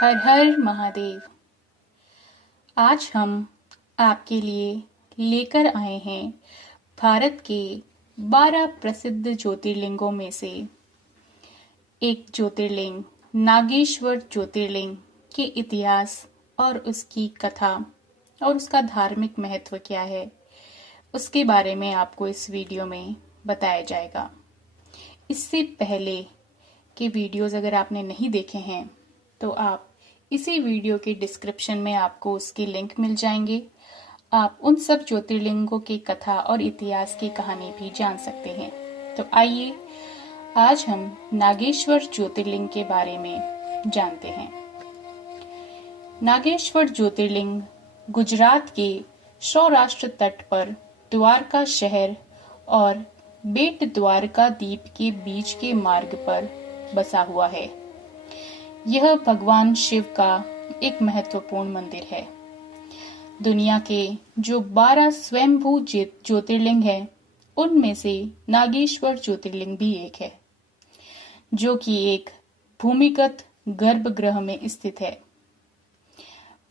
हर हर महादेव। आज हम आपके लिए लेकर आए हैं भारत के 12 प्रसिद्ध ज्योतिर्लिंगों में से एक ज्योतिर्लिंग नागेश्वर ज्योतिर्लिंग के इतिहास और उसकी कथा और उसका धार्मिक महत्व क्या है, उसके बारे में आपको इस वीडियो में बताया जाएगा। इससे पहले के वीडियोस अगर आपने नहीं देखे हैं तो आप इसी वीडियो के डिस्क्रिप्शन में आपको उसके लिंक मिल जाएंगे। आप उन सब ज्योतिर्लिंगों की कथा और इतिहास की कहानी भी जान सकते हैं। तो आइए आज हम नागेश्वर ज्योतिर्लिंग के बारे में जानते हैं। नागेश्वर ज्योतिर्लिंग गुजरात के सौराष्ट्र तट पर द्वारका शहर और बेट द्वारका द्वीप के बीच के मार्ग पर बसा हुआ है। यह भगवान शिव का एक महत्वपूर्ण मंदिर है। दुनिया के जो 12 स्वयंभू ज्योतिर्लिंग हैं, उनमें से नागेश्वर ज्योतिर्लिंग भी एक है, जो कि एक भूमिगत गर्भगृह में स्थित है।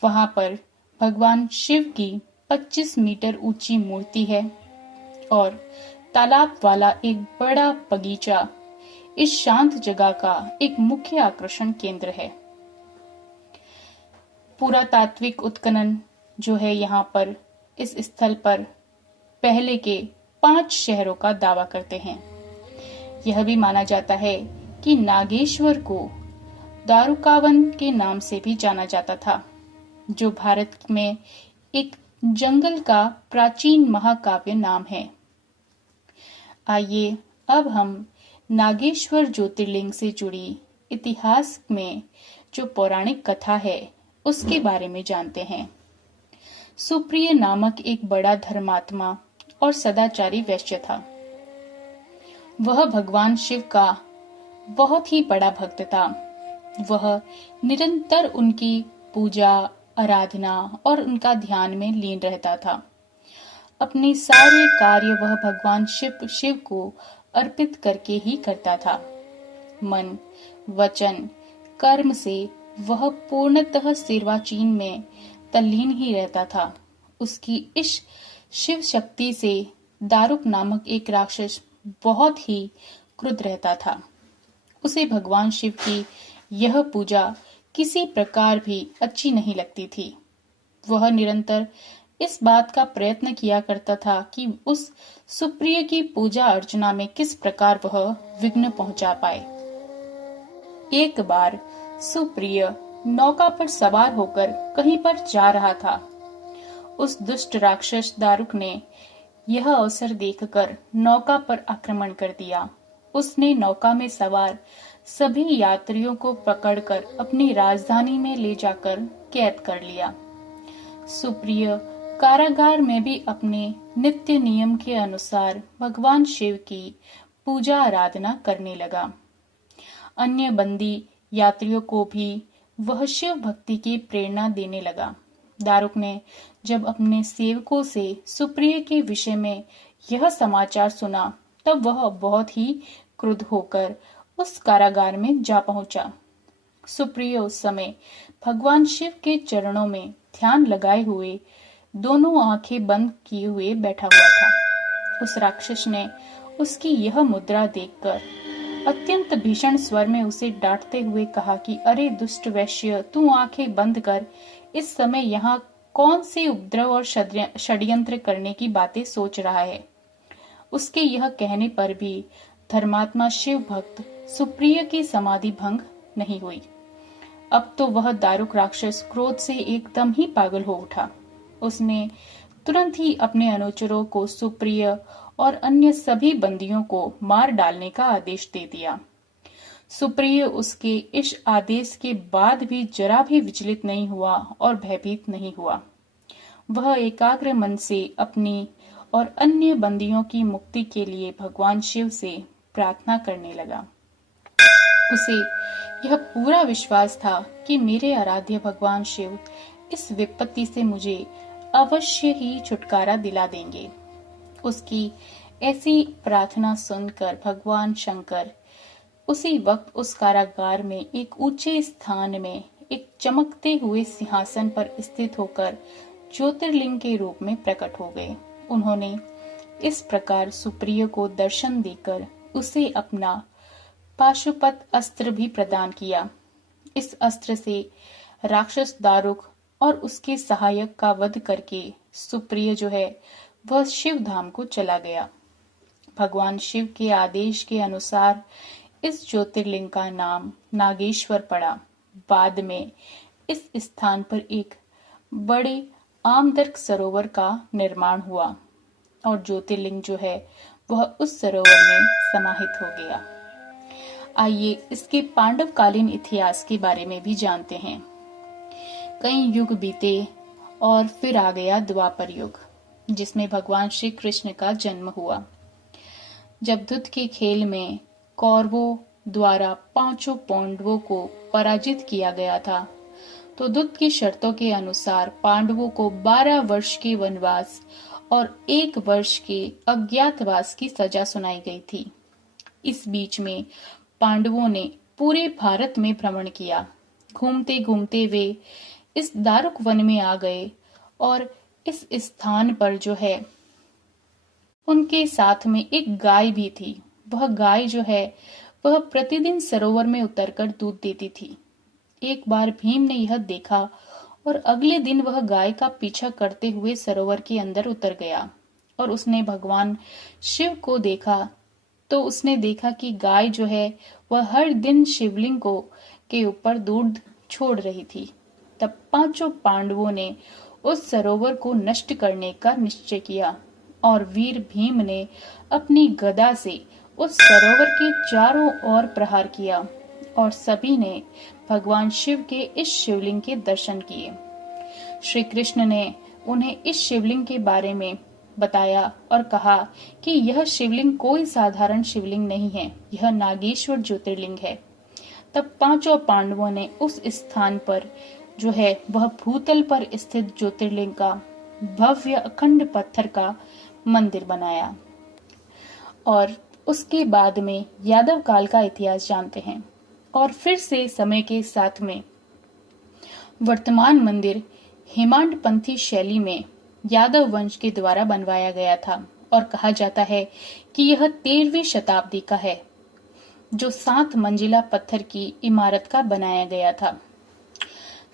वहां पर भगवान शिव की 25 मीटर ऊंची मूर्ति है और तालाब वाला एक बड़ा बगीचा इस शांत जगह का एक मुख्य आकर्षण केंद्र है। पुरातात्विक उत्खनन जो है यहाँ पर इस स्थल पर पहले के 5 शहरों का दावा करते हैं। यह भी माना जाता है कि नागेश्वर को दारुकावन के नाम से भी जाना जाता था, जो भारत में एक जंगल का प्राचीन महाकाव्य नाम है। आइए अब हम नागेश्वर ज्योतिर्लिंग से जुड़ी इतिहास में जो पौराणिक कथा है उसके बारे में जानते हैं। सुप्रिय नामक एक बड़ा धर्मात्मा और सदाचारी वैश्य था। वह भगवान शिव का बहुत ही बड़ा भक्त था। वह निरंतर उनकी पूजा, आराधना और उनका ध्यान में लीन रहता था। अपने सारे कार्य वह भगवान शिव को अर्पित करके ही करता था। मन, वचन, कर्म से वह पूर्णतः सेवाचीन में तल्लीन ही रहता था। उसकी इस शिव शक्ति से दारुक नामक एक राक्षस बहुत ही क्रुद्ध रहता था। उसे भगवान शिव की यह पूजा किसी प्रकार भी अच्छी नहीं लगती थी। वह निरंतर इस बात का प्रयत्न किया करता था कि उस सुप्रिय की पूजा अर्चना में किस प्रकार वह विघ्न पहुंचा पाए। एक बार सुप्रिय नौका पर सवार होकर कहीं पर जा रहा था। उस दुष्ट राक्षस दारुक ने यह अवसर देखकर नौका पर आक्रमण कर दिया। उसने नौका में सवार सभी यात्रियों को पकड़कर अपनी राजधानी में ले जाकर कैद कर लिया। सुप्रिय कारागार में भी अपने नित्य नियम के अनुसार भगवान शिव की पूजा आराधना करने लगा। अन्य बंदी यात्रियों को भी वह शिव भक्ति की प्रेरणा देने लगा। दारुक ने जब अपने सेवकों से सुप्रिय के विषय में यह समाचार सुना, तब वह बहुत ही क्रुद्ध होकर उस कारागार में जा पहुंचा। सुप्रिय उस समय भगवान शिव के चरणों में ध्यान लगाए हुए दोनों आंखें बंद किए हुए बैठा हुआ था। उस राक्षस ने उसकी यह मुद्रा देखकर अत्यंत भीषण स्वर में उसे डांटते हुए कहा कि अरे दुष्ट वैश्य, तू आंखें बंद कर। इस समय यहाँ कौन सी उपद्रव और षड्यंत्र करने की बातें सोच रहा है। उसके यह कहने पर भी धर्मात्मा शिव भक्त सुप्रिय की समाधि भंग नहीं हुई। अब तो वह दारुक राक्षस क्रोध से एकदम ही पागल हो उठा। उसने तुरंत ही अपने अनुचरों को सुप्रिय और अन्य सभी बंदियों को मार डालने का आदेश दे दिया। सुप्रिय उसके इस आदेश के बाद भी जरा भी विचलित नहीं हुआ और भयभीत नहीं हुआ। वह एकाग्र मन से अपनी और अन्य बंदियों की मुक्ति के लिए भगवान शिव से प्रार्थना करने लगा। उसे यह पूरा विश्वास था कि मेरे आराध्य भगवान शिव इस विपत्ति से मुझे अवश्य ही छुटकारा दिला देंगे। उसकी ऐसी प्रार्थना सुनकर भगवान शंकर उसी वक्त उस कारागार में एक ऊंचे स्थान में एक चमकते हुए सिंहासन पर स्थित होकर ज्योतिर्लिंग के रूप में प्रकट हो गए। उन्होंने इस प्रकार सुप्रिय को दर्शन देकर उसे अपना पाशुपत अस्त्र भी प्रदान किया। इस अस्त्र से राक्षस दारुक और उसके सहायक का वध करके सुप्रिय जो है वह शिव धाम को चला गया। भगवान शिव के आदेश के अनुसार इस ज्योतिर्लिंग का नाम नागेश्वर पड़ा। बाद में इस स्थान पर एक बड़े आमदर्क सरोवर का निर्माण हुआ और ज्योतिर्लिंग जो है वह उस सरोवर में समाहित हो गया। आइए इसके पांडवकालीन इतिहास के बारे में भी जानते हैं। कई युग बीते और फिर आ गया द्वापर युग, जिसमें भगवान श्री कृष्ण का जन्म हुआ। जब धुत के खेल में कौरवों द्वारा 5 पांडवों को पराजित किया गया था, तो धुत की शर्तों के अनुसार पांडवों को 12 वर्ष के वनवास और 1 वर्ष के अज्ञातवास की सजा सुनाई गई थी। इस बीच में पांडवों ने पूरे भारत में भ्रमण किया। घूमते घूमते वे इस दारुक वन में आ गए और इस स्थान पर जो है उनके साथ में एक गाय भी थी। वह गाय जो है वह प्रतिदिन सरोवर में उतरकर दूध देती थी। एक बार भीम ने यह देखा और अगले दिन वह गाय का पीछा करते हुए सरोवर के अंदर उतर गया और उसने भगवान शिव को देखा। तो उसने देखा कि गाय जो है वह हर दिन शिवलिंग को के ऊपर दूध छोड़ रही थी। तब 5 पांडवों ने उस सरोवर को नष्ट करने का निश्चय किया और वीर भीम ने अपनी गदा से उस सरोवर के चारों ओर प्रहार किया और सभी ने भगवान शिव के इस शिवलिंग के दर्शन किए। श्री कृष्ण ने उन्हें इस शिवलिंग के बारे में बताया और कहा कि यह शिवलिंग कोई साधारण शिवलिंग नहीं है, यह नागेश्वर ज्योतिर्लिंग है। तब 5 पांडवों ने उस स्थान पर जो है वह भूतल पर स्थित ज्योतिर्लिंग का भव्य अखंड पत्थर का मंदिर बनाया। और उसके बाद में यादव काल का इतिहास जानते हैं और फिर से समय के साथ में वर्तमान मंदिर हेमाडपंथी शैली में यादव वंश के द्वारा बनवाया गया था और कहा जाता है कि यह 13वीं शताब्दी का है, जो 7 मंजिला पत्थर की इमारत का बनाया गया था।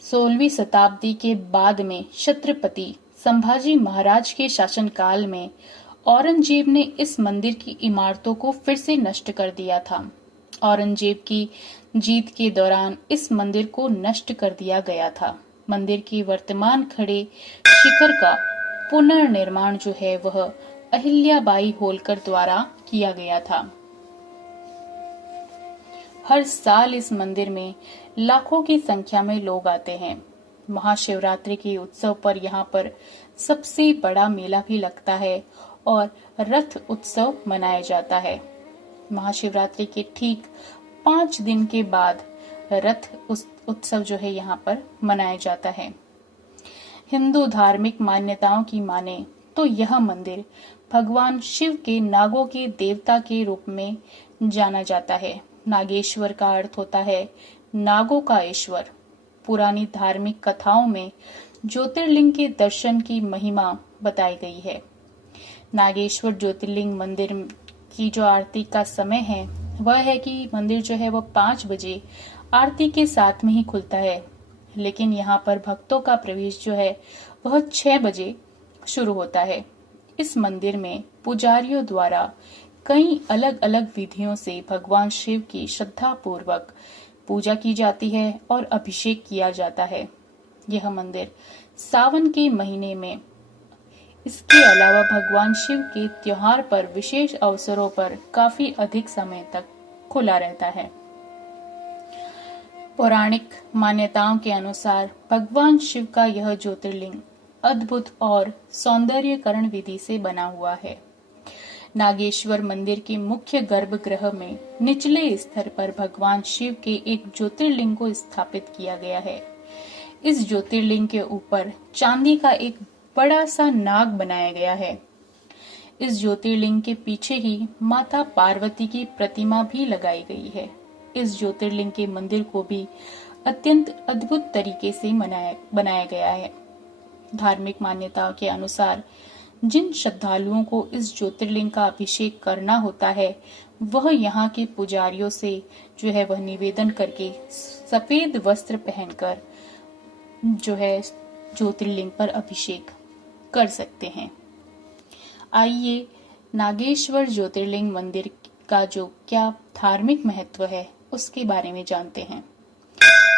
16वीं शताब्दी के बाद में छत्रपति संभाजी महाराज के शासनकाल में औरंगजेब ने इस मंदिर की इमारतों को फिर से नष्ट कर दिया था। औरंगजेब की जीत के दौरान इस मंदिर को नष्ट कर दिया गया था। मंदिर की वर्तमान खड़े शिखर का पुनर्निर्माण जो है वह अहिल्याबाई होलकर द्वारा किया गया था। हर साल इस मंदिर में लाखों की संख्या में लोग आते हैं। महाशिवरात्रि के उत्सव पर यहाँ पर सबसे बड़ा मेला भी लगता है और रथ उत्सव मनाया जाता है। महाशिवरात्रि के ठीक 5 दिन के बाद रथ उत्सव जो है यहाँ पर मनाया जाता है। हिंदू धार्मिक मान्यताओं की माने तो यह मंदिर भगवान शिव के नागों के देवता के रूप में जाना जाता है। नागेश्वर का अर्थ होता है नागों का ईश्वर। पुरानी धार्मिक कथाओं में ज्योतिर्लिंग के दर्शन की महिमा बताई गई है। नागेश्वर ज्योतिर्लिंग मंदिर की जो आरती का समय है वह है कि मंदिर जो है वह 5 बजे आरती के साथ में ही खुलता है, लेकिन यहाँ पर भक्तों का प्रवेश जो है वह 6 बजे शुरू होता है। इस मंदिर में पुजारियों द्वारा कई अलग अलग विधियों से भगवान शिव की श्रद्धा पूर्वक पूजा की जाती है और अभिषेक किया जाता है। यह मंदिर सावन के महीने में, इसके अलावा भगवान शिव के त्योहार पर विशेष अवसरों पर काफी अधिक समय तक खुला रहता है। पौराणिक मान्यताओं के अनुसार भगवान शिव का यह ज्योतिर्लिंग अद्भुत और सौंदर्यकरण विधि से बना हुआ है। नागेश्वर मंदिर के मुख्य गर्भगृह में निचले स्तर पर भगवान शिव के एक ज्योतिर्लिंग को स्थापित किया गया है। इस ज्योतिर्लिंग के ऊपर चांदी का एक बड़ा सा नाग बनाया गया है। इस ज्योतिर्लिंग के पीछे ही माता पार्वती की प्रतिमा भी लगाई गई है। इस ज्योतिर्लिंग के मंदिर को भी अत्यंत अद्भुत तरीके से बनाया गया है। धार्मिक मान्यताओं के अनुसार जिन श्रद्धालुओं को इस ज्योतिर्लिंग का अभिषेक करना होता है, वह यहाँ के पुजारियों से जो है वह निवेदन करके सफेद वस्त्र पहनकर जो है ज्योतिर्लिंग पर अभिषेक कर सकते हैं। आइए नागेश्वर ज्योतिर्लिंग मंदिर का जो क्या धार्मिक महत्व है उसके बारे में जानते हैं।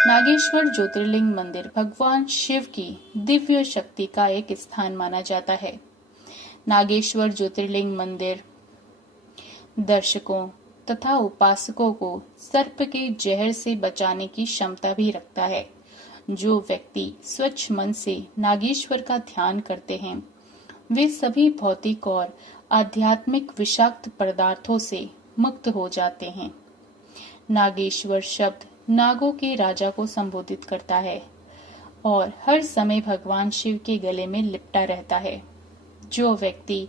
नागेश्वर ज्योतिर्लिंग मंदिर भगवान शिव की दिव्य शक्ति का एक स्थान माना जाता है। नागेश्वर ज्योतिर्लिंग मंदिर दर्शकों तथा उपासकों को सर्प के जहर से बचाने की क्षमता भी रखता है। जो व्यक्ति स्वच्छ मन से नागेश्वर का ध्यान करते हैं, वे सभी भौतिक और आध्यात्मिक विषाक्त पदार्थों से मुक्त हो जाते हैं। नागेश्वर शब्द नागों के राजा को संबोधित करता है और हर समय भगवान शिव के गले में लिपटा रहता है। जो व्यक्ति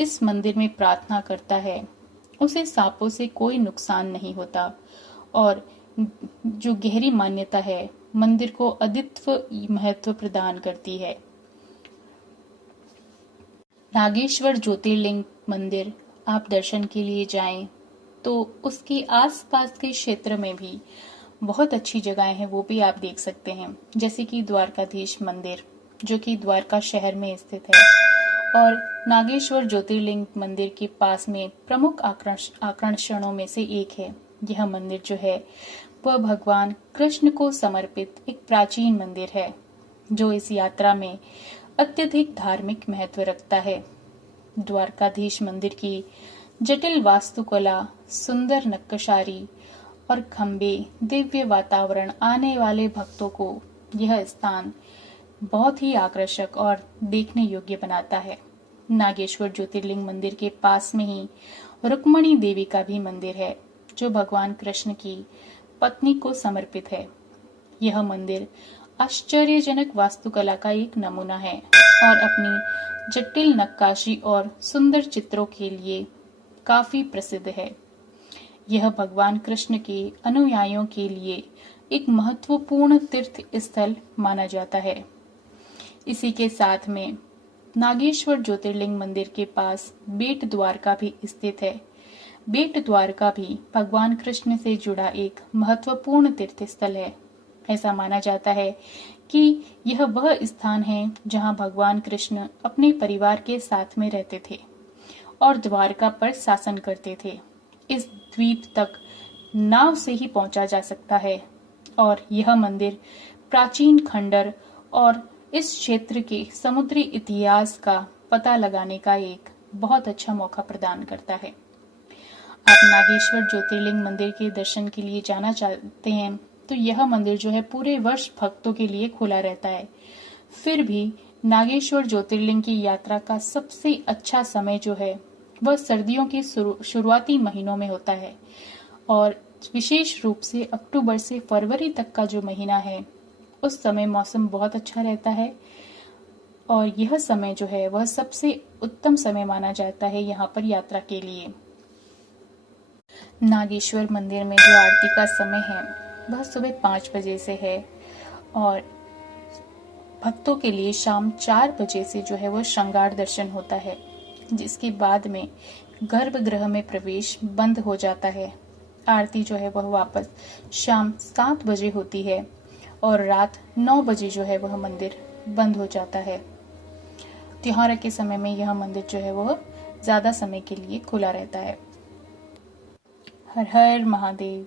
इस मंदिर में प्रार्थना करता है, उसे सांपों से कोई नुकसान नहीं होता और जो गहरी मान्यता है मंदिर को अद्वितीय महत्व प्रदान करती है। नागेश्वर ज्योतिर्लिंग मंदिर आप दर्शन के लिए जाएं तो उसके आसपास के क्षेत्र में भी बहुत अच्छी जगहें हैं, वो भी आप देख सकते हैं। जैसे कि द्वारकाधीश मंदिर जो कि द्वारका शहर में स्थित है, और नागेश्वर ज्योतिर्लिंग मंदिर के पास में प्रमुख आकर्षणों में से एक है। यह मंदिर जो है वह भगवान कृष्ण को समर्पित एक प्राचीन मंदिर है, जो इस यात्रा में अत्यधिक धार्मिक महत्व रखता है। द्वारकाधीश मंदिर की जटिल वास्तुकला, सुंदर नक्काशी और खंबे, दिव्य वातावरण आने वाले भक्तों को यह स्थान बहुत ही आकर्षक और देखने योग्य बनाता है। नागेश्वर ज्योतिर्लिंग मंदिर के पास में ही रुक्मणी देवी का भी मंदिर है, जो भगवान कृष्ण की पत्नी को समर्पित है। यह मंदिर आश्चर्यजनक वास्तुकला का एक नमूना है और अपनी जटिल नक्काशी और सुंदर चित्रों के लिए काफी प्रसिद्ध है। यह भगवान कृष्ण के अनुयायियों के लिए एक महत्वपूर्ण तीर्थ स्थल माना जाता है। इसी के साथ में नागेश्वर ज्योतिर्लिंग मंदिर के पास बेट द्वारका भी स्थित है। बेट द्वारका भी भगवान कृष्ण से जुड़ा एक महत्वपूर्ण तीर्थ स्थल है। ऐसा माना जाता है कि यह वह स्थान है जहां भगवान कृष्ण अपने परिवार के साथ में रहते थे और द्वारका पर शासन करते थे। इस द्वीप तक नाव से ही पहुंचा जा सकता है और यह मंदिर प्राचीन खंडर और इस क्षेत्र के समुद्री इतिहास का पता लगाने का एक बहुत अच्छा मौका प्रदान करता है। आप नागेश्वर ज्योतिर्लिंग मंदिर के दर्शन के लिए जाना चाहते हैं तो यह मंदिर जो है पूरे वर्ष भक्तों के लिए खुला रहता है। फिर भी नागेश्वर ज्योतिर्लिंग की यात्रा का सबसे अच्छा समय जो है वह सर्दियों के शुरुआती महीनों में होता है और विशेष रूप से अक्टूबर से फरवरी तक का जो महीना है उस समय मौसम बहुत अच्छा रहता है और यह समय जो है वह सबसे उत्तम समय माना जाता है यहाँ पर यात्रा के लिए। नागेश्वर मंदिर में जो आरती का समय है वह सुबह 5 बजे से है और भक्तों के लिए शाम 4 बजे से जो है वह श्रृंगार दर्शन होता है, जिसके बाद में गर्भगृह में प्रवेश बंद हो जाता है। आरती जो है वह वापस शाम 7 बजे होती है और रात 9 बजे जो है वह मंदिर बंद हो जाता है। त्योहार के समय में यह मंदिर जो है वह ज्यादा समय के लिए खुला रहता है। हर हर महादेव।